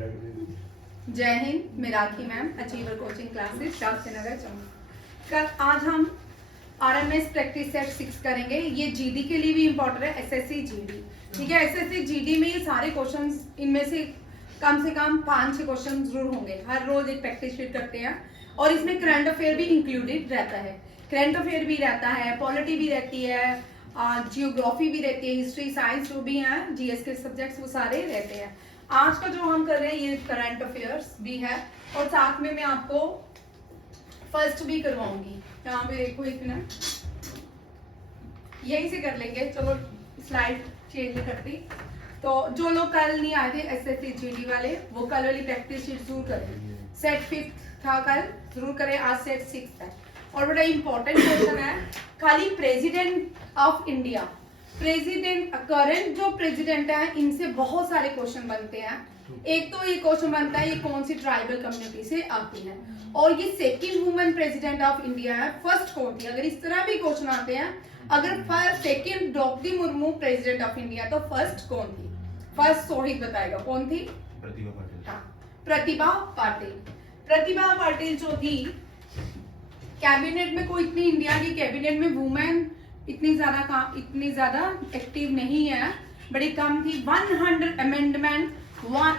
जय हिंद, मैं Rakhi ma'am, achiever coaching classes Shastrinagar Jammu. कल आज हम आरएमएस प्रैक्टिस सेट 6 करेंगे। ये जीडी के लिए भी इम्पोर्टेंट है, एसएससी जीडी। ठीक है, एसएससी जीडी में ये सारे क्वेश्चंस, इनमें से कम 5-6 क्वेश्चन जरूर होंगे। हर रोज एक प्रैक्टिस शीट करते हैं और इसमें करंट अफेयर भी इंक्लूडेड रहता है। करंट अफेयर भी रहता है, पॉलिटी भी रहती है, जियोग्राफी भी रहती है, हिस्ट्री साइंस जो भी हैं, जीएस के सब्जेक्ट्स वो सारे रहते हैं। आज का जो हम कर रहे हैं ये करंट अफेयर्स भी है और साथ में मैं आपको फर्स्ट भी करवाऊंगी। यहाँ पे देखो एक मिनट, यहीं से कर लेंगे। चलो स्लाइड चेंज करती। तो जो लोग कल नहीं आए थे एसएससी जीडी वाले, वो कल वाली प्रैक्टिस शीट जरूर करें। सेट 5 था कल, जरूर करें। आज सेट 6 है और बड़ा इंपॉर्टेंट क्वेश्चन है। खाली president of India, president, current जो प्रेसिडेंट है, इनसे बहुत सारे क्वेश्चन बनते हैं। एक तो ये क्वेश्चन बनता है ये कौन सी ट्राइबल कम्युनिटी से आती है, और ये second women president of India है, फर्स्ट कौन थी। अगर इस तरह भी क्वेश्चन आते हैं, अगर second Droupadi Murmu president of India तो फर्स्ट कौन थी? फर्स्ट सोहित बताएगा कौन थी? प्रतिभा पाटिल। हाँ, प्रतिभा पाटिल। प्रतिभा पाटिल जो थी, कैबिनेट में कोई इतनी, इंडिया की कैबिनेट में वुमेन इतनी ज्यादा एक्टिव नहीं है, बड़ी कम थी। 100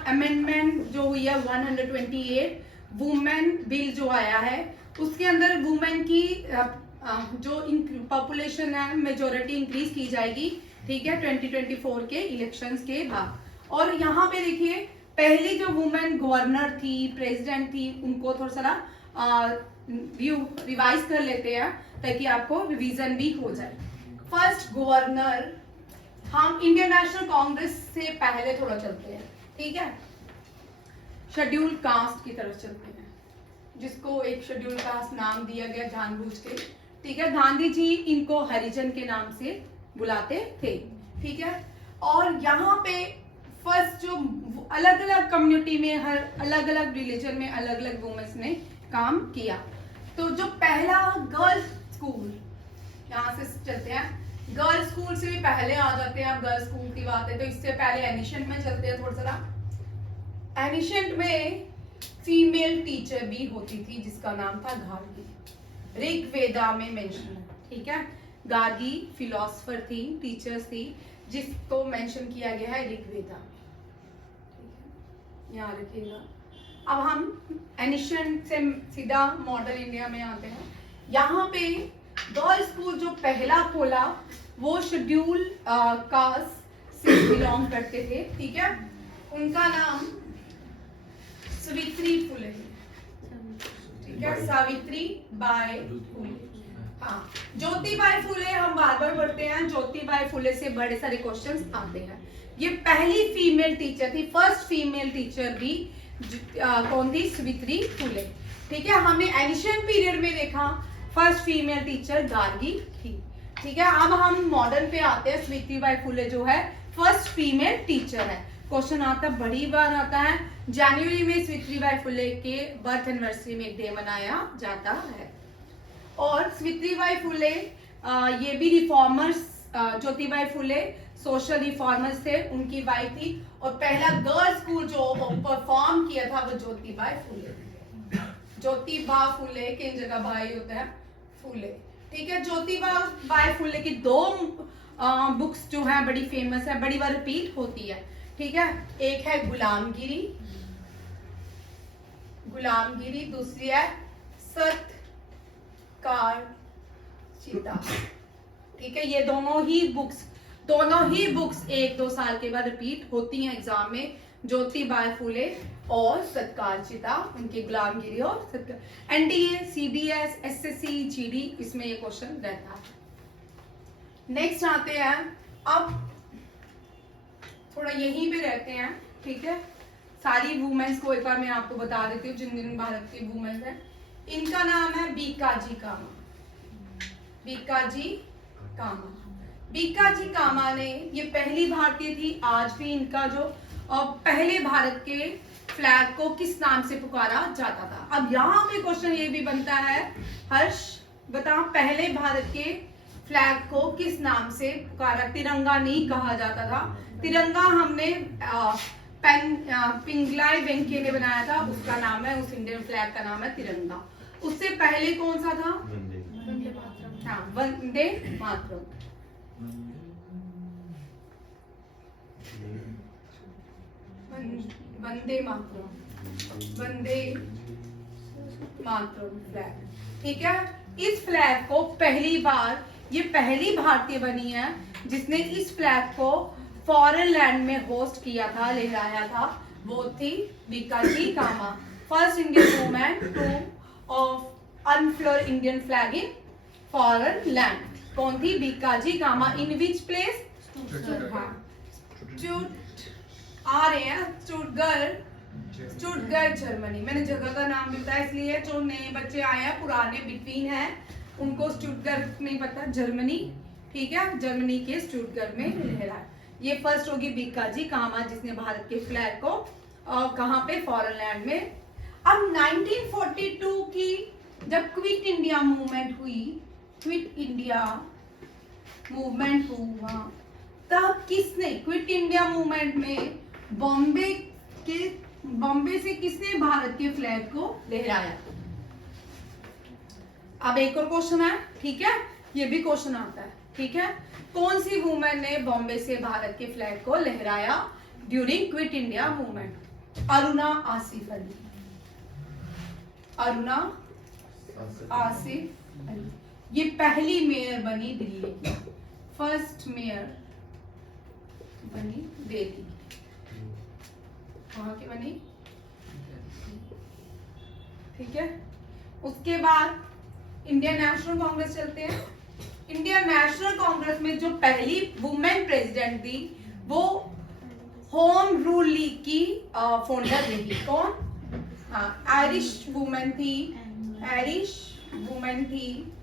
अमेंडमेंट जो हुई है, 128 वुमेन बिल जो आया है, उसके अंदर वुमेन की जो पॉपुलेशन है, मेजोरिटी इंक्रीज की जाएगी। ठीक है, 2024 के इलेक्शंस के बाद। और यहाँ पे देखिए, पहली जो वुमेन गवर्नर थी, प्रेसिडेंट थी, उनको थोड़ा सा रिवाइज कर लेते हैं ताकि आपको रिवीजन भी हो जाए। फर्स्ट गवर्नर, हम इंडियन नेशनल कांग्रेस से पहले थोड़ा चलते हैं। ठीक है, शेड्यूल कास्ट की तरफ चलते हैं, जिसको एक शेड्यूल कास्ट नाम दिया गया जानबूझ के। ठीक है, गांधी जी इनको हरिजन के नाम से बुलाते थे। ठीक है, और यहाँ पे फर्स्ट जो अलग अलग कम्युनिटी में, हर अलग अलग रिलीजन में अलग अलग वुमेन्स ने काम किया। तो जो पहला गर्ल्स स्कूल, यहाँ से चलते हैं, गर्ल्स स्कूल से भी पहले आ जाते हैं। अब गर्ल्स स्कूल की बात है तो इससे पहले एनिशेंट में चलते हैं थोड़ा सा। एनिशेंट में फीमेल टीचर भी होती थी जिसका नाम था गार्गी, ऋग्वेदा में मेंशन है। ठीक है, गार्गी फिलोसफर थी, टीचर्स थी, जिसको मेंशन किया गया है ऋग्वेदा। याद रखिएगा। अब हम एनिशेंट से सीधा मॉडर्न इंडिया में आते हैं। यहाँ पे गर्ल्स स्कूल जो पहला खोला वो शेड्यूल कास्ट से बिलोंग करते थे। ठीक है, उनका नाम सावित्री फुले। ठीक है, सावित्री बाई फुले। हाँ, ज्योतिबाई फुले हम बार बार पढ़ते हैं। ज्योतिबाई फुले से बड़े सारे क्वेश्चंस आते हैं। ये पहली फीमेल टीचर थी, फर्स्ट फीमेल टीचर भी कौन थी? सावित्री फुले। ठीक है, हमने एनिशियंट पीरियड में देखा फर्स्ट फीमेल टीचर गार्गी थी। ठीक है, अब हम मॉडर्न पे आते हैं। सावित्रीबाई फुले जो है फर्स्ट फीमेल टीचर है। क्वेश्चन आता बड़ी बार आता है। जनवरी में सावित्रीबाई फुले के बर्थ एनिवर्सरी में एक डे मनाया जाता है। और सावित्रीबाई फुले ये भी रिफॉर्मर्स, ज्योतिबाई फुले सोशल रिफॉर्मर्स थे, उनकी वाइफ थी। और पहला गर्ल्स स्कूल जो परफॉर्म किया था वो ज्योतिबाई फुले। ज्योतिबा फुले के जगह भाई होता है फुले। ठीक है, ज्योतिबा फुले की 2 बुक्स जो है बड़ी फेमस है, बड़ी बार रिपीट होती है। ठीक है, एक है गुलामगिरी, दूसरी है सत्कार चिता। ठीक है, ये दोनों ही बुक्स 1-2 साल के बाद रिपीट होती हैं एग्जाम में। ज्योतिबाई फुले और सत्कार चिता, उनके गुलामगिरी और सत्कार। एनडीए, सीडीएस, एसएससी, जीडी, इसमें ये क्वेश्चन रहता है। नेक्स्ट आते हैं, अब थोड़ा यहीं पे रहते हैं। ठीक है, सारी वुमेन्स को एक बार मैं आपको बता देती हूँ जिन भारत की वुमेन्स हैं। इनका नाम है बीकाजी कामा। बीकाजी कामा ने, ये पहली भारतीय थी। आज भी इनका जो पहले भारत के फ्लैग को किस नाम से पुकारा जाता था? अब यहाँ पे क्वेश्चन ये भी बनता है, हर्ष बता, पहले भारत के फ्लैग को किस नाम से पुकारा? तिरंगा नहीं कहा जाता था। तिरंगा हमने पिंगलाई वेंकैया ने बनाया था, उसका नाम है, उस इंडियन फ्लैग का नाम है तिरंगा। उससे पहले कौन सा था? हाँ, वंदे मातरम। वंदे मातरम, वंदे मातरम फ्लैग। ठीक है, इस फ्लैग को पहली बार, ये पहली भारतीय बनी है जिसने इस फ्लैग को फॉरेन लैंड में होस्ट किया था, लहराया था, वो थी Bhikaji Cama, first Indian woman to of unfurl Indian flag in foreign land. कौन थी? बीकाजी कामा। इन विच प्लेस? आ रहे हैं स्टुटगर्ट जर्मनी। मैंने जगह का नाम भी बताया, इसलिए जो नए बच्चे आए हैं, पुराने बिटवीन हैं, उनको स्टुटगर्ट नहीं पता, जर्मनी। ठीक है, जर्मनी के स्टुटगर्ट में लहराया। ये फर्स्ट होगी बीकाजी कामा जिसने भारत के फ्लैग को कहाँ पे? फॉरेन लैंड में। अब 1942 की जब क्विट इंडिया मूवमेंट हुई, क्विट इंडिया मूवमेंट हुआ, तब किसने क्विट इंडिया मूवमेंट में बॉम्बे से किसने भारत के फ्लैग को लहराया? अब एक और क्वेश्चन है, ठीक है, ये भी क्वेश्चन आता है। ठीक है, कौन सी वुमेन ने बॉम्बे से भारत के फ्लैग को लहराया during quit India movement? Aruna Asif Ali. Aruna Asif Ali, ये पहली मेयर बनी दिल्ली की, फर्स्ट मेयर बनी दिल्ली। कहाँ की बनी? ठीक है, उसके बाद इंडियन नेशनल कांग्रेस चलते हैं। इंडियन नेशनल कांग्रेस में जो पहली वुमेन प्रेसिडेंट थी वो होम रूल लीग की फाउंडर रही। कौन? हाँ, आयरिश वुमेन थी, आयरिश वुमेन थी,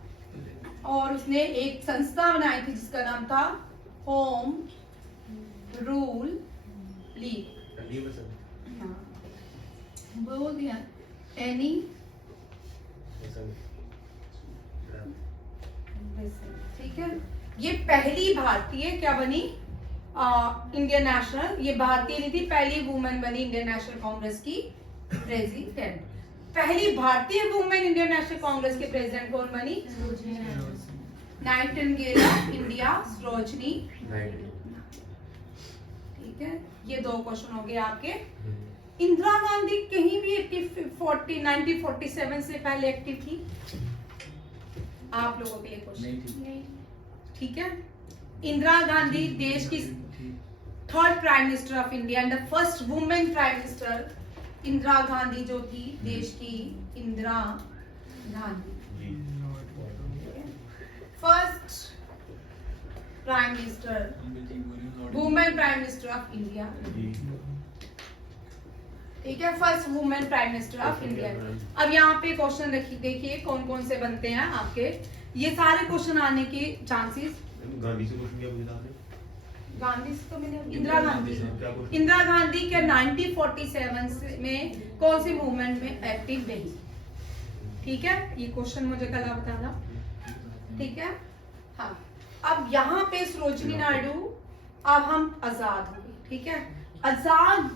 और उसने एक संस्था बनाई थी जिसका नाम था होम रूल लीग। हाँ, बोल दिया एनी। ठीक है, ये पहली भारतीय क्या बनी? इंडियन नेशनल, ये भारतीय नहीं थी, पहली वुमेन बनी इंडियन नेशनल कांग्रेस की प्रेसिडेंट। पहली भारतीय वुमेन इंडियन नेशनल कांग्रेस के प्रेसिडेंट कौन बनी? Nightingale of India, Sarojini. ठीक है, ये दो क्वेश्चन हो गए आपके। इंदिरा गांधी कहीं भी एक्टिव 1947 से पहले एक्टिव थी? आप लोगों के लिए क्वेश्चन। ठीक है, इंदिरा गांधी देश की third prime minister of India and the first women prime minister. Indira Gandhi जो थी देश की, Indira Gandhi first prime minister, women prime minister of India. ठीक है, first women prime minister of India. अब यहाँ पे क्वेश्चन देखिए कौन कौन से बनते हैं आपके। ये सारे क्वेश्चन आने के चांसेस। गांधी से क्वेश्चन क्या पूछा आपने? गांधी से तो मैंने इंदिरा गांधी के 1947 में कौन सी मूवमेंट में एक्टिव रही? ठीक है, ये क्वेश्चन मुझे कल बताना। ठीक है, हाँ, अब यहाँ पे सरोजिनी नायडू, अब हम आजाद हो गए। ठीक है, आजाद,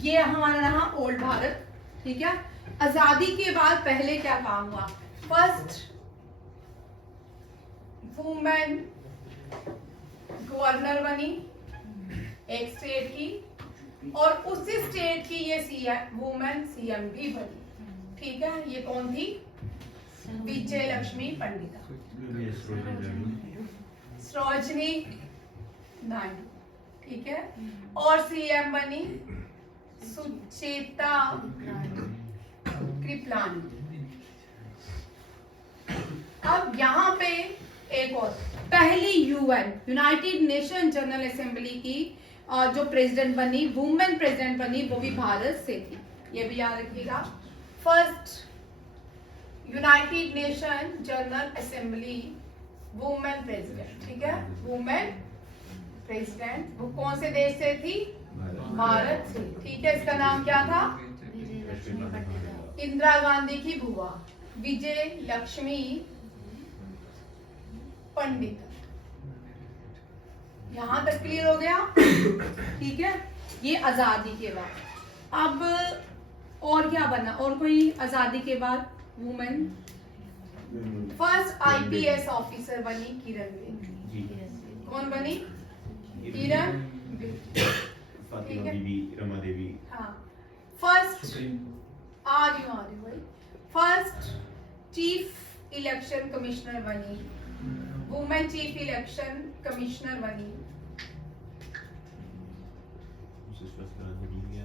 ये हमारा रहा ओल्ड भारत। ठीक है, आजादी के बाद पहले क्या काम हुआ? फर्स्ट वुमेन गवर्नर बनी एक स्टेट की, और उसी स्टेट की ये सीएम, वुमेन सीएम भी बनी। ठीक है, ये कौन थी? विजय लक्ष्मी पंडिता, सरोजनी नायडू। ठीक है, और सीएम बनी सुचेता कृपलानी। अब यहाँ पे एक और, पहली UN United nation general assembly की जो प्रेसिडेंट बनी, वुमेन प्रेसिडेंट बनी, वो भी भारत से थी। ये भी याद रखिएगा, first United nation general assembly women president. ठीक है, वुमेन प्रेसिडेंट वो कौन से देश से थी? भारत से। ठीक है, इसका नाम क्या था? इंदिरा गांधी की बुआ विजय लक्ष्मी पंडित। यहां तक क्लियर हो गया? ठीक है, ये आजादी के बाद। अब और क्या बना, और कोई आजादी के बाद वुमेन? फर्स्ट आईपीएस ऑफिसर बनी किरण बेदी। कौन बनी? किरण बेदी। फातिमा बीबी, रमा देवी। हाँ, फर्स्ट आ रही हूँ भाई। फर्स्ट चीफ इलेक्शन कमिश्नर बनी, वुमेन चीफ इलेक्शन कमिश्नर बनी,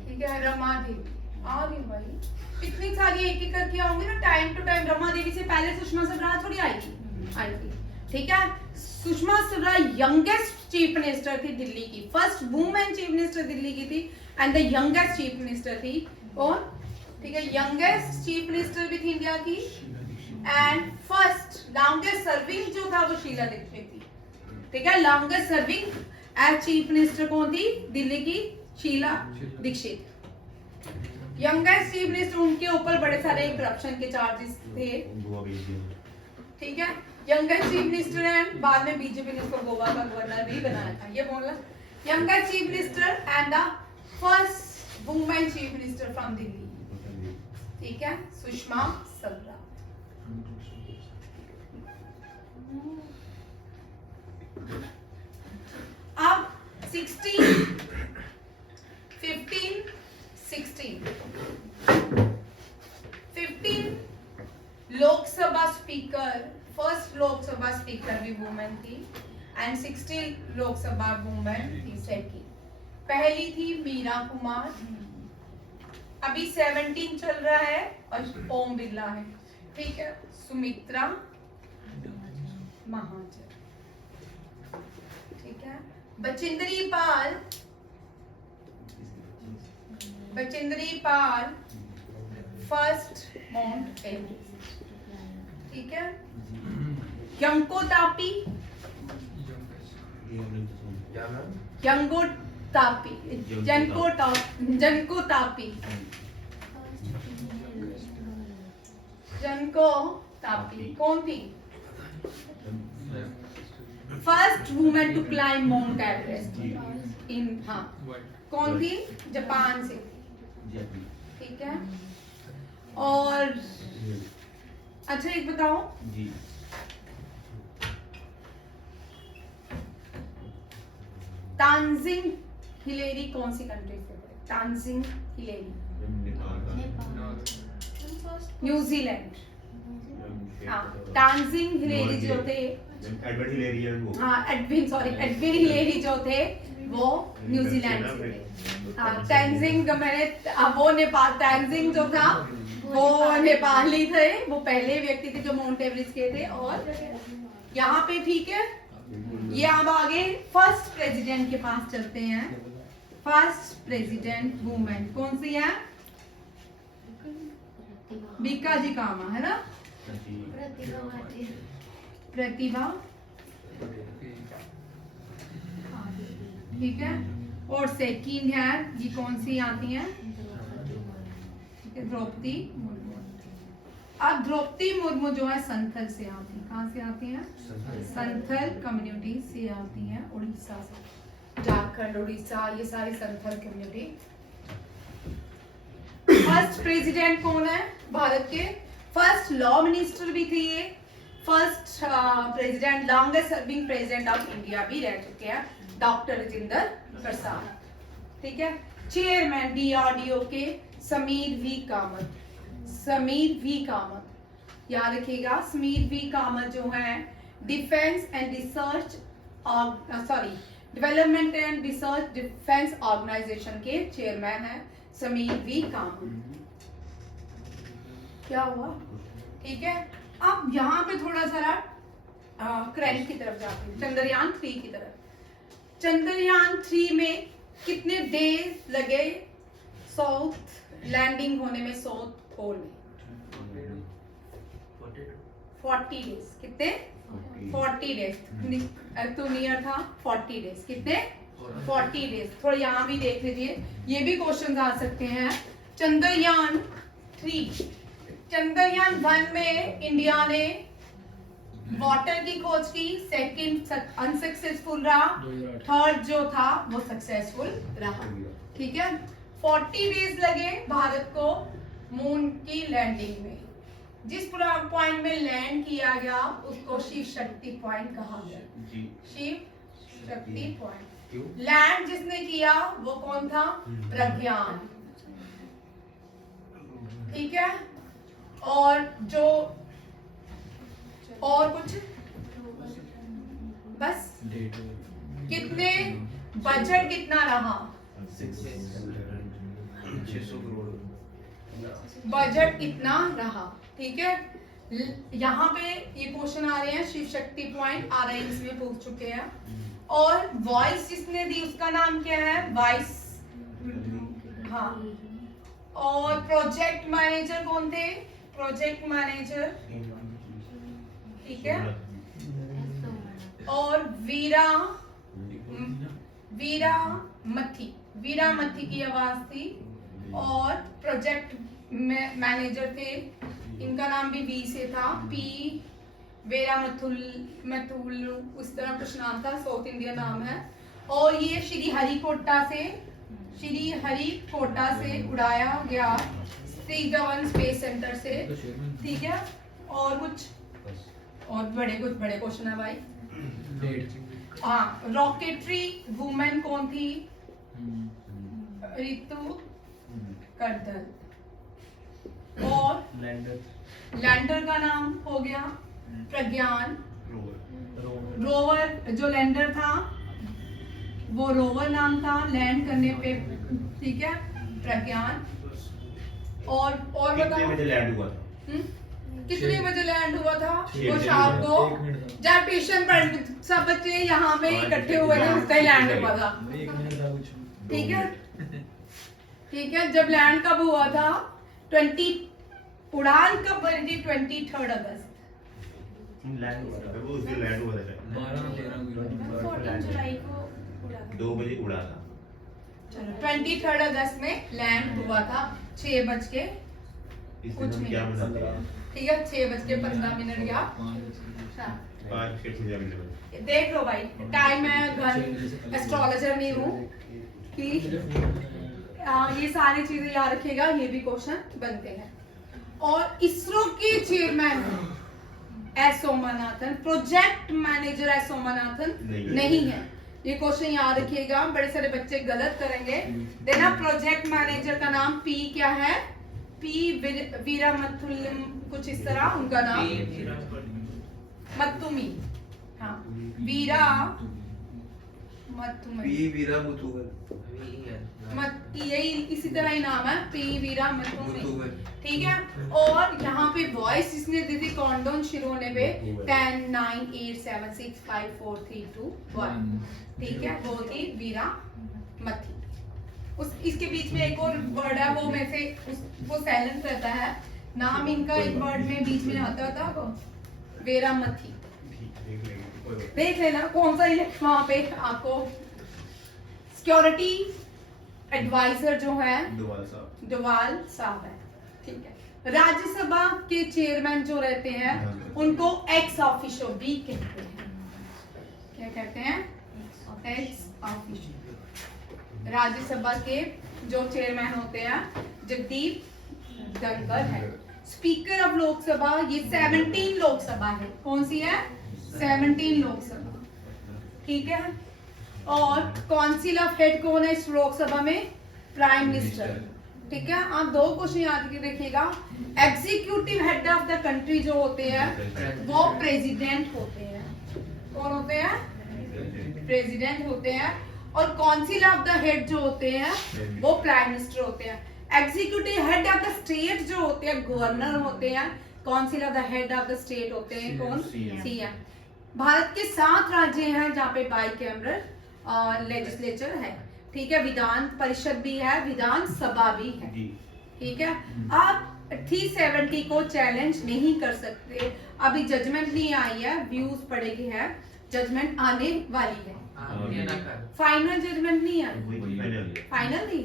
ठीक है, रमा देवी। आ रही हूँ भाई, इतनी सारी एक एक करके आऊंगी ना, time to time. Rama Devi से पहले सुषमा स्वराज थोड़ी आई थी, ठीक है। Sushma Swaraj youngest chief minister थी दिल्ली की, first women chief minister Delhi की थी, and the youngest chief minister थी कौन? ठीक है, यंगेस्ट चीफ मिनिस्टर भी थी इंडिया की, एंड फर्स्ट लॉन्गेस्ट सर्विंग जो था वो शीला दीक्षित थी, ठीक है। Longest serving as chief minister कौन थी दिल्ली की? Sheila Dixit. Youngest chief minister, उनके ऊपर बड़े सारे करप्शन के चार्जेस थे, ठीक है। यंगेस्ट चीफ मिनिस्टर एंड बाद में बीजेपी ने उसको गोवा का गवर्नर भी बनाया था, ये बोलना। Youngest chief minister and the first women chief minister from Delhi, ठीक है, सुषमा स्वराज। अब 16 15 16 15 Lok Sabha speaker, first Lok Sabha speaker भी वुमेन थी, एंड 16 लोकसभा वुमेन थी सेकंड। पहली थी मीरा कुमार, अभी 17 चल रहा है, और ओम बिरला है, ठीक है। सुमित्रा महाजन, ठीक है। Bachendri Pal, first Mount Everest, ठीक है। यंको तापी, जनको तापी कौन थी? First women to climb Mount Everest in, हाँ, कौन थी? जापान से, ठीक है। और अच्छा एक बताओ जी, तानजिंग हिलेरी कौन सी कंट्री से थे? तानजिंग हिलेरी न्यूजीलैंड। हाँ, तानजिंग हिलेरी जो थे, एडवर्ड हिलेरी है वो। हाँ, एडविन हिलेरी जो थे वो न्यूजीलैंड से थे। हाँ, तेंजिंग मैंने, वो नेपाल, तेंजिंग जो था वो नेपाली थे, वो पहले व्यक्ति थे जो माउंट एवरेस्ट के थे। और यहाँ पे, ठीक है, ये अब आगे फर्स्ट प्रेसिडेंट के पास चलते हैं। फर्स्ट प्रेसिडेंट वुमेन कौन सी है? बीकाजी कामा, है ना? प्रतिभा, ठीक है। और सेकंड है, ये कौन सी आती है? द्रौपदी मुर्मू। अब द्रौपदी मुर्मू जो है संथल से आती है। कहाँ से आती हैं? संथल कम्युनिटी से आती हैं, उड़ीसा से। झारखंड, उड़ीसा, ये सारी संथल कम्युनिटी। फर्स्ट प्रेसिडेंट कौन है भारत के? फर्स्ट लॉ मिनिस्टर भी थे ये, first president, longest serving president of India भी रह चुके हैं, डॉक्टर राजेंद्र प्रसाद, ठीक है। चेयरमैन DRDO के समीर वी कामत, याद रखिएगा। समीर वी कामत जो है defence and research, development and research defence organisation के चेयरमैन है समीर वी कामत। क्या हुआ? ठीक है। अब यहाँ पे थोड़ा सा करंट की तरफ जाते हैं, चंद्रयान 3 की तरफ। चंद्रयान 3 में कितने डेज लगे साउथ लैंडिंग होने में, साउथ पोल में? 40 डेज। कितने? 40 डेज। तो नियर था 40 डेज। कितने? 40 डेज। थोड़ा यहाँ भी देख लीजिए, ये भी क्वेश्चन आ सकते हैं। चंद्रयान 3, चंद्रयान 1 में इंडिया ने वाटर की खोज की, सेकंड अनसक्सेसफुल रहा, थर्ड जो था वो सक्सेसफुल रहा, ठीक है। 40 डेज लगे भारत को मून की लैंडिंग में। जिस पॉइंट में लैंड किया गया उसको शिव शक्ति पॉइंट कहा गया। जी। शिव शक्ति पॉइंट। क्यों? लैंड जिसने किया वो कौन था? प्रज्ञान। ठीक है। और जो और कुछ बस कितने बजट कितना रहा? 600 करोड़। बजट कितना रहा? ठीक है। यहाँ पे ये क्वेश्चन आ रहे हैं शिव शक्ति पॉइंट आ रहे हैं, इसमें पूछ चुके हैं। और वॉइस जिसने दी उसका नाम क्या है? वाइस। हाँ। और प्रोजेक्ट मैनेजर कौन थे? Project manager. ठीक है। और वीरा मथी की आवाज थी। और प्रोजेक्ट मैनेजर थे, इनका नाम भी वी से था, पी वेरा मथुल उस तरह कुछ नाम था, साउथ इंडियन नाम है। और ये श्री हरिकोटा से उड़ाया गया श्री धवन स्पेस सेंटर से। ठीक है। और कुछ बड़े क्वेश्चन है भाई। हाँ, रॉकेटरी वुमेन कौन थी? रितु कर्दल। और लैंडर का नाम हो गया प्रज्ञान। रोवर जो लैंडर था वो रोवर नाम था लैंड करने पे। ठीक है। प्रज्ञान। और कितने बजे लैंड हुआ था? कितने बजे लैंड हुआ था? वो शाम को जब ट्यूशन पढ़ सब बच्चे यहाँ पे इकट्ठे हुए थे उस टाइम लैंड हुआ था। ठीक है। ठीक है। जब लैंड कब हुआ था? उड़ान कब बनी थी? 23 अगस्त। लैंड हुआ था वो उस दिन लैंड हुआ था 14 जुलाई को उड़ा था। 2 बजे उड़ा था। चलो 23 अगस्त में लैंड हुआ था 6 बज के इस कुछ दिन हम क्या मिनट। मनाते हैं? ठीक है। 6:15 या 5 मिनट। देख लो भाई टाइम है, एस्ट्रोलॉजर नहीं हूँ कि ये सारी चीजें याद रखिएगा, ये भी क्वेश्चन बनते हैं। और इसरो के chairman S Somanathan, project manager S Somanathan नहीं है। ये क्वेश्चन याद रखिएगा, बड़े सारे बच्चे गलत करेंगे। देना प्रोजेक्ट मैनेजर का नाम पी क्या है? पी वीरा मथुलम कुछ इस तरह उनका नाम। मत्तुमी। हाँ, वीरा मथुमी। यही इसी तरह ही नाम है, पी वीरा मथुमी। ठीक है। और यहाँ पे वॉइस जिसने दी थी काउंटडाउन शुरू होने पे 10 9 8 7 6 5 4 3 2 1। ठीक है। वो थी वीरा मथी। इसके बीच में एक और वर्ड है, वो में से वो साइलेंट रहता है, नाम इनका एक वर्ड में बीच में आता था वो वीरा मथी। देख लेना कौन सा वहां पे आपको सिक्योरिटी एडवाइजर जो है डोवाल साहब है। ठीक है। राज्यसभा के चेयरमैन जो रहते हैं उनको एक्स ऑफिशियो भी कहते हैं। क्या कहते हैं? Ex officio. राज्यसभा के जो चेयरमैन होते हैं जगदीप धनखड़ है। स्पीकर ऑफ लोकसभा, ये 17 लोकसभा है। कौन सी है? 17 लोकसभा। ठीक है। और काउंसिल ऑफ हेड कौन है इस लोकसभा में? Prime minister. ठीक है। आप 2 क्वेश्चन याद रखिएगा। Executive head of the country जो होते हैं वो प्रेसिडेंट होते हैं। कौन होते हैं? प्रेसिडेंट होते हैं। और काउंसिल ऑफ द हेड जो होते हैं वो प्राइम मिनिस्टर होते हैं। Executive head of the state जो होते हैं गवर्नर होते हैं। Council of the head of the state होते हैं कौन? सीएम। भारत के 7 राज्य हैं जहाँ पे बाइकैमरल लेजिस्लेचर है। ठीक है। विधान परिषद भी है, विधान सभा भी है। ठीक है। आप 370 को चैलेंज नहीं कर सकते। अभी जजमेंट नहीं आई है, व्यूज पड़ेगी है, जजमेंट आने वाली है। फाइनल जजमेंट नहीं आई। फाइनल नहीं।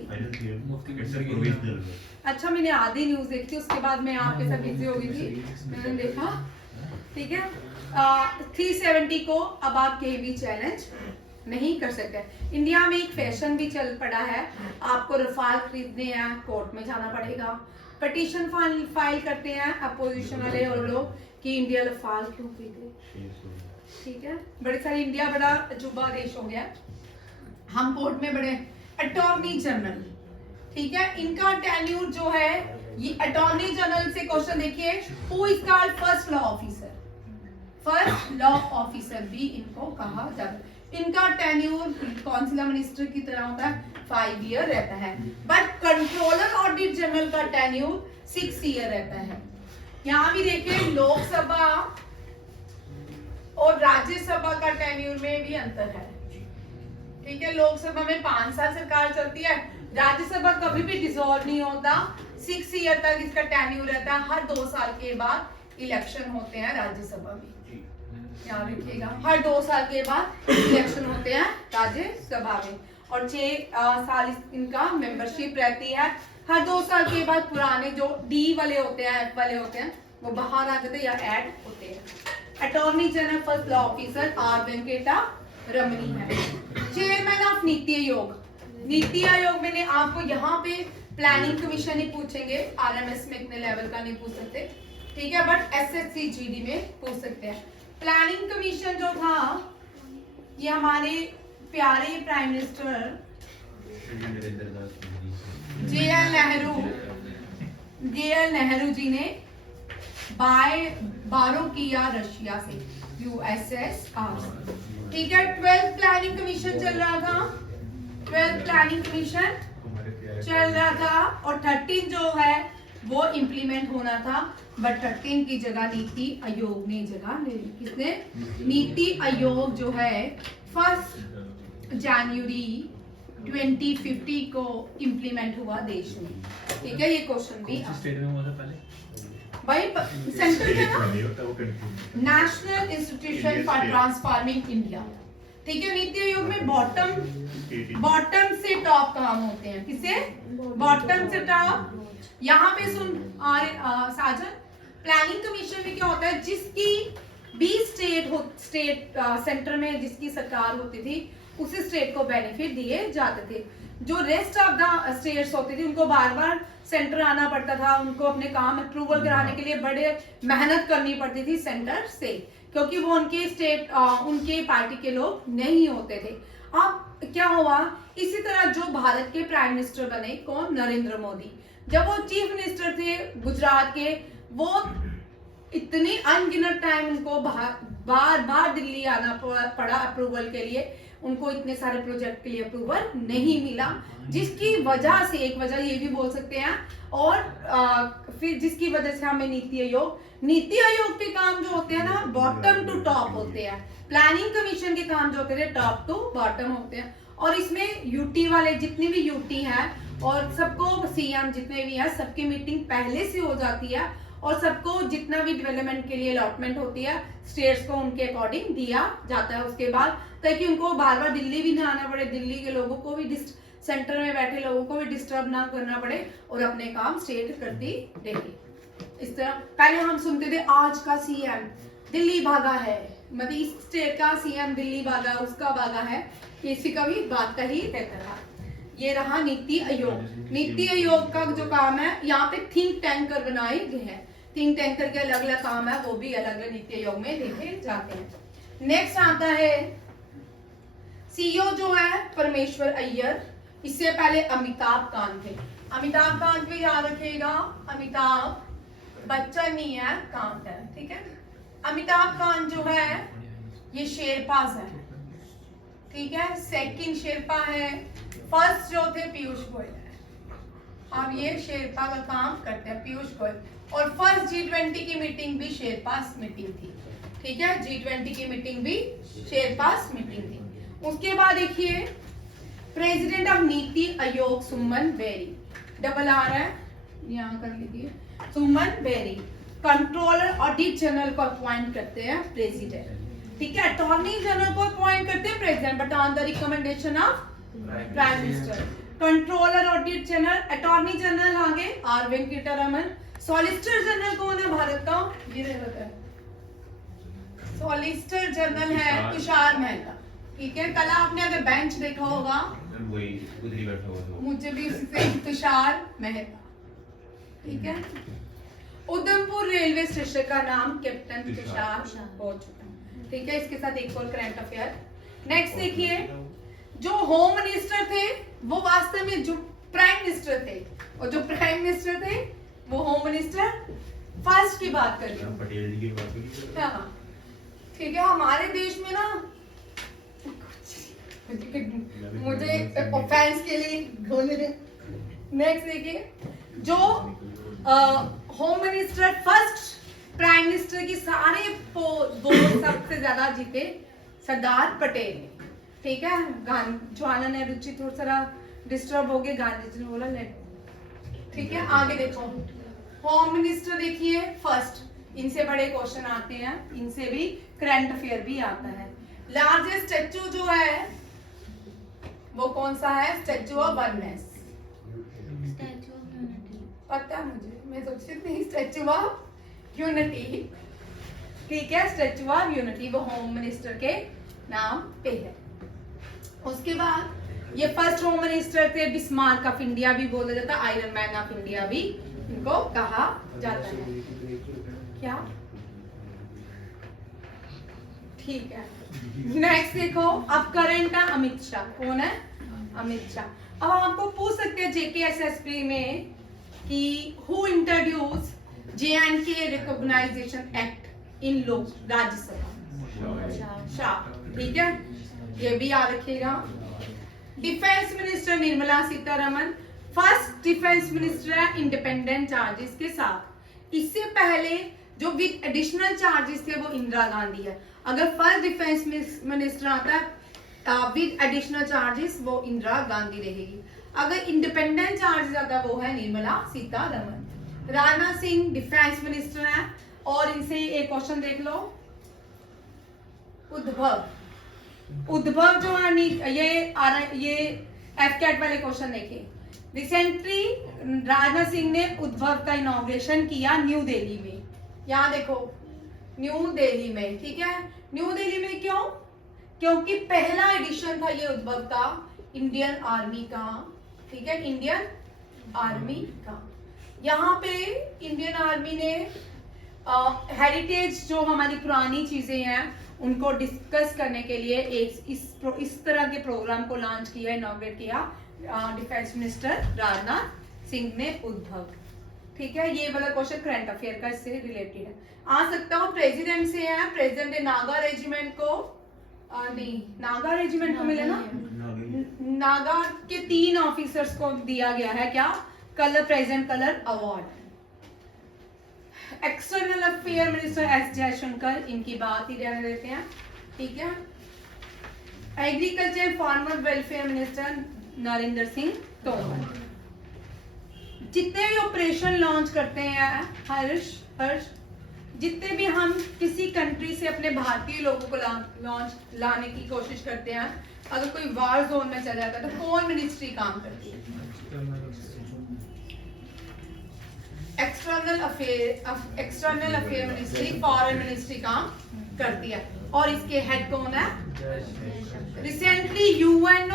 अच्छा, मैंने आधी न्यूज देखी थी, उसके बाद मैं आपके साथ बिजी हो गई थी, मैंने देखा। ठीक है। 370 को अब आप कहीं भी चैलेंज नहीं कर सकते। इंडिया में एक फैशन भी चल पड़ा है, आपको रफाल खरीदने हैं कोर्ट में जाना पड़ेगा, पिटीशन फाइल करते हैं अपोजिशन वाले और लोग कि इंडिया रफाल क्यों खरीदे, ठीक है। बड़े सारे इंडिया बड़ा अजूबा देश हो गया, हम कोर्ट में बड़े। अटॉर्नी जनरल, ठीक है, इनका टेन्यूर जो है, ये अटॉर्नी जनरल से क्वेश्चन देखिए, who is called first law officer, first law officer भी इनको कहा जाता है। इनका टेन्यूर काउंसिलर मिनिस्टर की तरह होता है, 5 ईयर रहता है, बट कंट्रोलर ऑडिट जनरल का टेन्यूर 6 ईयर रहता है। यहाँ भी देखिए लोकसभा और राज्यसभा का टेन्यूर में भी अंतर है, ठीक है। लोकसभा में 5 साल सरकार चलती है, राज्यसभा कभी भी डिसॉल्व नहीं होता, 6 ईयर तक इसका टेन्यूर रहता है। हर 2 साल के बाद इलेक्शन होते हैं राज्यसभा में, याद रखिएगा, हर 2 साल के बाद इलेक्शन होते हैं राज्यसभा में, और 6 साल इनका मेंबरशिप रहती है। हर 2 साल के बाद पुराने जो डी वाले होते हैं, एफ वाले होते हैं, वो बाहर आ जाते हैं या ऐड होते हैं। Attorney general first law officer R Venkata Ramani है। चेयरमैन ऑफ नीति आयोग, नीति आयोग में आपको यहाँ पे प्लानिंग कमीशन ही पूछेंगे, आरएमएस में इतने लेवल का नहीं पूछ सकते, ठीक है, बट एसएससी जीडी में पूछ सकते हैं। प्लानिंग कमीशन जो था, ये हमारे प्यारे प्राइम मिनिस्टर जे.एल. नेहरू जी ने बारो किया रशिया से, यूएसएसआर, ठीक है। 12th प्लानिंग कमीशन चल रहा था, 12th प्लानिंग कमीशन चल रहा था, और 13 जो है वो इम्प्लीमेंट होना था, बट 13 की जगह नीति आयोग ने जगह ले ली। किसने? नीति आयोग जो है 1 जनवरी 2050 को इम्प्लीमेंट हुआ देश में, ठीक है। ये क्वेश्चन भी स्टेट में हुआ था पहले भाई, सेंट्रल में ना national institution for transforming India, ठीक है। नीति आयोग में बॉटम से टॉप काम होते हैं, किसे? बॉटम से टॉप। यहाँ पे सुन साजन, प्लानिंग कमीशन में क्या होता है, जिसकी भी स्टेट सेंटर में जिसकी सरकार होती थी, उसी स्टेट को बेनिफिट दिए जाते थे। जो रेस्ट ऑफ द स्टेट्स होती थी, उनको बार बार सेंटर आना पड़ता था, उनको अपने काम अप्रूवल कराने के लिए बड़े मेहनत करनी पड़ती थी सेंटर से, क्योंकि वो उनके स्टेट उनके पार्टी के लोग नहीं होते थे। अब क्या हुआ, इसी तरह जो भारत के प्राइम मिनिस्टर बने, कौन? नरेंद्र मोदी। जब वो चीफ मिनिस्टर थे गुजरात के, वो इतनी अनगिनत टाइम उनको बार बार दिल्ली आना पड़ा अप्रूवल के लिए, उनको इतने सारे प्रोजेक्ट के लिए अप्रूवल नहीं मिला, जिसकी वजह से, एक वजह ये भी बोल सकते हैं, और फिर जिसकी वजह से हमें नीति आयोग के काम जो होते हैं ना, बॉटम टू टॉप होते हैं। प्लानिंग कमीशन के काम जो होते हैं टॉप टू बॉटम होते हैं, और इसमें यूटी वाले जितने भी यूटी हैं और सबको सीएम जितने भी हैं, सबकी मीटिंग पहले से हो जाती है, और सबको जितना भी डेवलपमेंट के लिए अलॉटमेंट होती है स्टेट्स को उनके अकॉर्डिंग दिया जाता है उसके बाद, ताकि उनको बार बार दिल्ली भी ना आना पड़े, दिल्ली के लोगों को भी सेंटर में बैठे लोगों को भी डिस्टर्ब ना करना पड़े, और अपने काम स्टेट करती रहे। इस तरह पहले हम सुनते थे आज का सीएम दिल्ली भागा है, मतलब इस स्टेट का सीएम दिल्ली भागा, उसका भागा है, किसी का भी बात का ही रहता रहा। ये रहा नीति आयोग। नीति आयोग का जो काम है, यहाँ पे थिंक टैंकर बनाए गए हैं, थिंक टैंकर के अलग अलग काम है, वो भी अलग अलग नीति आयोग में देखे जाते हैं। नेक्स्ट आता है सीईओ जो है परमेश्वर अय्यर, इससे पहले अमिताभ कांत थे। अमिताभ कांत भी याद रखिएगा, अमिताभ बच्चन नहीं है, कांत है, ठीक है। अमिताभ कांत जो है ये शेरपाज है, ठीक है, सेकंड शेरपा है, फर्स्ट जो थे पीयूष गोयल है। अब ये शेरपा का काम करते हैं पीयूष गोयल, और फर्स्ट G20 की मीटिंग भी शेरपास मीटिंग थी, ठीक है, G20 की मीटिंग भी शेरपास मीटिंग थी। उसके बाद देखिए president of NITI Aayog Suman berry, double R है, यहाँ कर लीजिए, सुमन बेरी। कंट्रोलर ऑडिट जनरल को अपॉइंट करते हैं प्रेसिडेंट, ठीक है। अटॉर्नी जनरल को अपॉइंट करते हैं president, but on the recommendation of prime minister. Controller audit general, attorney general आगे R Venkata Raman. Solicitor general कौन है भारत का? ये रहता है सॉलिसिटर जनरल है तुषार मेहता, ठीक है, कल आपने अगर बेंच देखा होगा, वही उधर ही बैठा हुआ था वो। मुझे भी उससे तुषार मेहता, ठीक है। उधमपुर रेलवे स्टेशन का नाम कैप्टन तुषार हो चुका है, ठीक है। इसके साथ एक और करंट अफेयर। नेक्स्ट देखिए, जो होम मिनिस्टर थे वो वास्तव में जो प्राइम मिनिस्टर थे, और जो प्राइम मिनिस्टर थे वो होम मिनिस्टर फर्स्ट की बात कर रही हूँ। पटेल जी की बात करी। हाँ, ठीक है। हमारे देश में ना मुझे ऑफेंस के लिए बोलने दें। नेक्स्ट देखिए, जो home minister first prime minister की सारे पोस्ट सबसे ज्यादा जीते सरदार पटेल, ठीक है। ज्वाला नेहरू जी थोड़ा सा डिस्टर्ब हो गए, गांधी जी ने बोला लेट, ठीक है। आगे देखो, होम मिनिस्टर देखिए फर्स्ट, इनसे बड़े क्वेश्चन आते हैं, इनसे भी करंट अफेयर भी आता है। लार्जेस्ट स्टैचू जो है वो कौन सा है? Statue of oneness. Statue of unity. पता है मुझे, मैं सोचती थी स्टैचू ऑफ यूनिटी, ठीक है। स्टैचू ऑफ यूनिटी वो होम मिनिस्टर के नाम पे है। उसके बाद ये फर्स्ट होम मिनिस्टर थे, बिस्मार्क ऑफ इंडिया भी बोला जाता है, आयरन मैन ऑफ इंडिया भी इनको कहा जाता है। क्या? ठीक है। नेक्स्ट देखो, अब करंट है अमित शाह। कौन है? अमित शाह। अब आपको पूछ सकते हैं जेकेएसएसपी में कि who introduce J and K reorganisation act in Lok Rajya Sabha? Shah, ठीक है, ये भी याद रखिएगा। Defence minister Nirmala Sitharaman first defence minister है इंडिपेंडेंट चार्जेस के साथ। इससे पहले जो विद एडिशनल चार्जेस थे वो इंदिरा गांधी है। अगर फर्स्ट डिफेंस मिनिस्टर आता है विद एडिशनल चार्जेस वो इंदिरा गांधी रहेगी। अगर इंडिपेंडेंट चार्जेस आता है वो है निर्मला सीतारमन। राजनाथ सिंह डिफेंस मिनिस्टर है, और इनसे एक क्वेश्चन देख लो, उद्भव जो है ये एफकेट वाले क्वेश्चन देखिए। रिसेंटली राजनाथ सिंह ने उद्भव का इनॉग्रेशन किया न्यू दिल्ली में। यहाँ देखो, न्यू दिल्ली में, ठीक है। न्यू दिल्ली में क्यों? क्योंकि पहला एडिशन था ये उद्भव का इंडियन आर्मी का, ठीक है, इंडियन आर्मी का। यहाँ पे इंडियन आर्मी ने हेरिटेज जो हमारी पुरानी चीजें हैं उनको डिस्कस करने के लिए एक इस तरह के प्रोग्राम को लॉन्च किया, इनॉग्रेट किया डिफेंस मिनिस्टर राजनाथ सिंह ने उद्भव, ठीक है। ये वाला क्वेश्चन करंट अफेयर का इससे रिलेटेड है। आ सकता हूँ प्रेसिडेंट से है, प्रेसिडेंट ने नागा रेजिमेंट को नहीं, नागा रेजिमेंट को मिले ना, नागा के 3 ऑफिसर्स को दिया गया है क्या? Colour, present colour award. External affair minister S Jaishankar, इनकी बात ही रहने देते हैं, ठीक है। Agriculture and farmer welfare minister Narendra Singh Tomar. जितने भी ऑपरेशन लॉन्च करते हैं हर्ष, जितने भी हम किसी कंट्री से अपने भारतीय लोगों को लाने की कोशिश करते हैं, अगर कोई वार जोन में चला जाता है तो कौन मिनिस्ट्री काम करती है? External affair ministry, foreign ministry काम करती है, और इसके हेड कौन है? रिसेंटली यूएन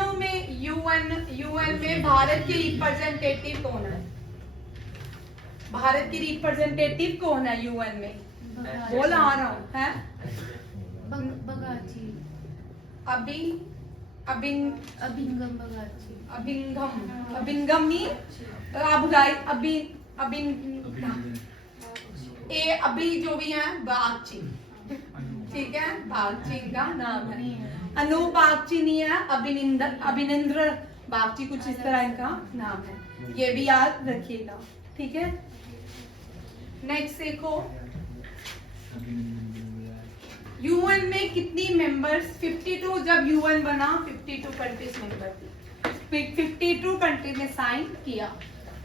में भारत के रिप्रेजेंटेटिव कौन है? भारत की रिप्रेजेंटेटिव कौन है यूएन में? बोल आ रहा हूँ, है बगाची, अभिंगम बगाची, अभिंगम नहीं, अभी जो भी है बागची, ठीक है, बागची का नाम है। अनु बागची नहीं है, अभिनंद्र बागची, कुछ इस तरह इनका नाम है, ये भी याद रखिएगा, ठीक है। नेक्स्ट देखो, यूएन में कितनी मेंबर्स? 52। जब यूएन बना 52 कंट्रीज मेंबर थी, 52 कंट्रीज ने साइन किया,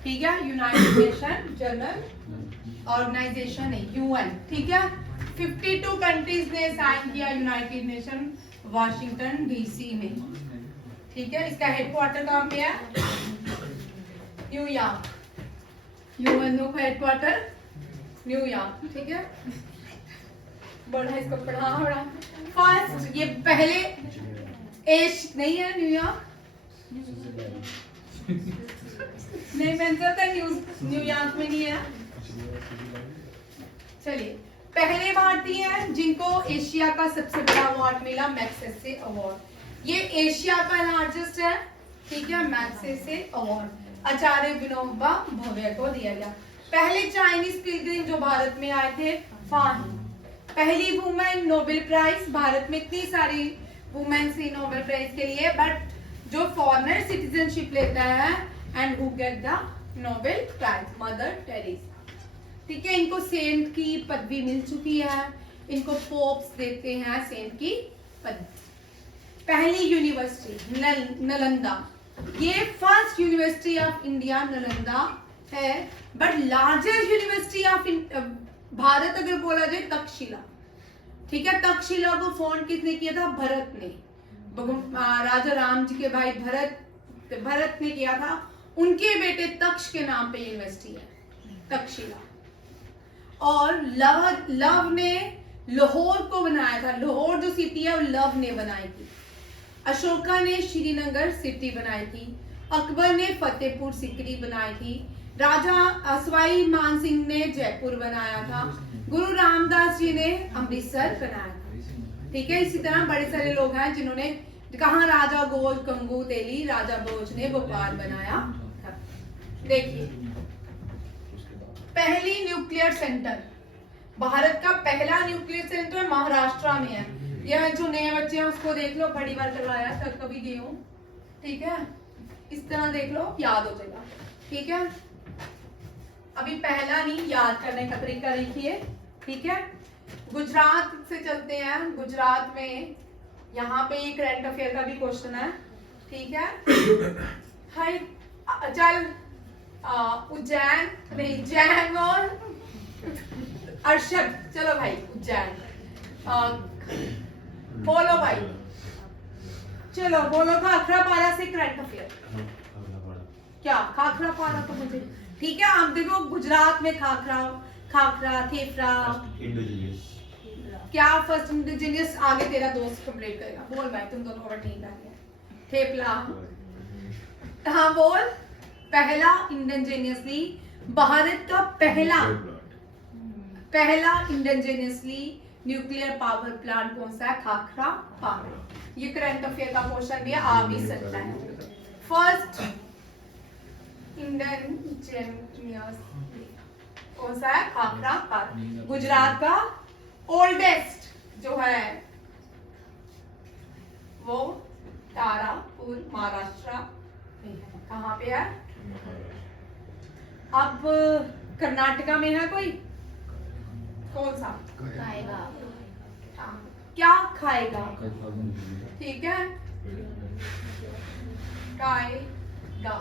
ठीक है। यूनाइटेड नेशन जनरल ऑर्गेनाइजेशन है यूएन, ठीक है। 52 कंट्रीज ने साइन किया यूनाइटेड नेशन वॉशिंगटन डीसी में, ठीक है। इसका हेडक्वार्टर कहाँ पे है? न्यूयॉर्क। यूएनओ का हेडक्वार्टर न्यूयॉर्क, ठीक है। बड़ा इसको पढ़ा फर्स्ट, ये पहले नहीं है न्यूयॉर्क, नहीं मैंने था न्यूयॉर्क में नहीं है। चलिए, पहले भारतीय हैं जिनको एशिया का सबसे बड़ा अवार्ड मिला, मैग्सेसे अवार्ड। ये एशिया का लार्जेस्ट है, ठीक है, मैग्सेसे अवार्ड आचार्य विनोबा भावे को दिया गया। पहले चाइनीज पिलग्रिम जो भारत में आए थे, फाही। पहली वुमेन नोबेल प्राइज, भारत में इतनी सारी वुमेन थी नोबेल प्राइज के लिए, बट जो फॉरेनर सिटीजनशिप लेता है and who get the Nobel prize, mother Teresa, ठीक है। इनको सेंट की पदवी मिल चुकी है, इनको पोप्स देते हैं सेंट की पदवी। पहली यूनिवर्सिटी नालंदा, ये first university of India Nalanda है, but largest university of Bharat अगर बोला जाए तक्षशिला, ठीक है। तक्षशिला को फाउंड किसने किया था? भरत ने, राजा राम जी के भाई भरत ने किया था। उनके बेटे तक्ष के नाम पे यूनिवर्सिटी है तक्षशिला। और लव ने लाहौर को बनाया था, लाहौर जो सिटी है वो लव ने बनाई थी। अशोका ने श्रीनगर सिटी बनाई थी। अकबर ने फतेहपुर सिकरी बनाई थी। राजा सवाई मान सिंह ने जयपुर बनाया था। गुरु रामदास जी ने अमृतसर बनाया था, ठीक है। इसी तरह बड़े सारे लोग हैं जिन्होंने कहा, राजा भोज कंगू तेली, राजा भोज ने भोपाल बनाया था। देखिए, पहली न्यूक्लियर सेंटर, भारत का पहला न्यूक्लियर सेंटर महाराष्ट्र में है। यह जो नए बच्चे हैं उसको देख लो, बड़ी बार करवाया था, कभी गई हूँ, ठीक है। इस तरह देख लो, याद हो जाएगा, ठीक है। अभी पहला नहीं, याद करने का तरीका देखिए, ठीक है। गुजरात से चलते हैं। गुजरात में यहाँ पे ये करंट अफेयर का भी क्वेश्चन है, ठीक है। हाय, चल उज्जैन नहीं, जैन और अरशद, चलो भाई उज्जैन बोलो भाई, चलो बोलो। खाखरापारा से करंट अफेयर क्या? खाखरापारा तो मुझे ठीक है। आप देखो, गुजरात में खाखरा थेपरा क्या फर्स्ट इंडिजिनियस, आगे तेरा दोस्त कंप्लीट करेगा। बोल भाई, तुम दोनों को ठीक है। थेपला, हाँ बोल। पहला इंडिजिनियसली, भारत का पहला इंडिजिनियसली न्यूक्लियर पावर प्लांट कौन सा है? खाखरा पारा। ये करंट अफेयर का क्वेश्चन भी आ भी सकता है। फर्स्ट इंडिजिनियस कौन सा है? खाखरा पारा। गुजरात का ओल्डेस्ट जो है वो तारापुर महाराष्ट्र में है। कहाँ पे है? अब कर्नाटका में है कोई? कौन सा? खाएगा। क्या खाएगा? ठीक है, खाएगा,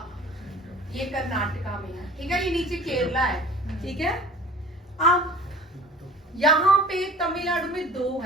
ये कर्नाटका में है, ठीक है। ये नीचे केरला है, ठीक है। अब यहाँ पे तमिलनाडु में दो है।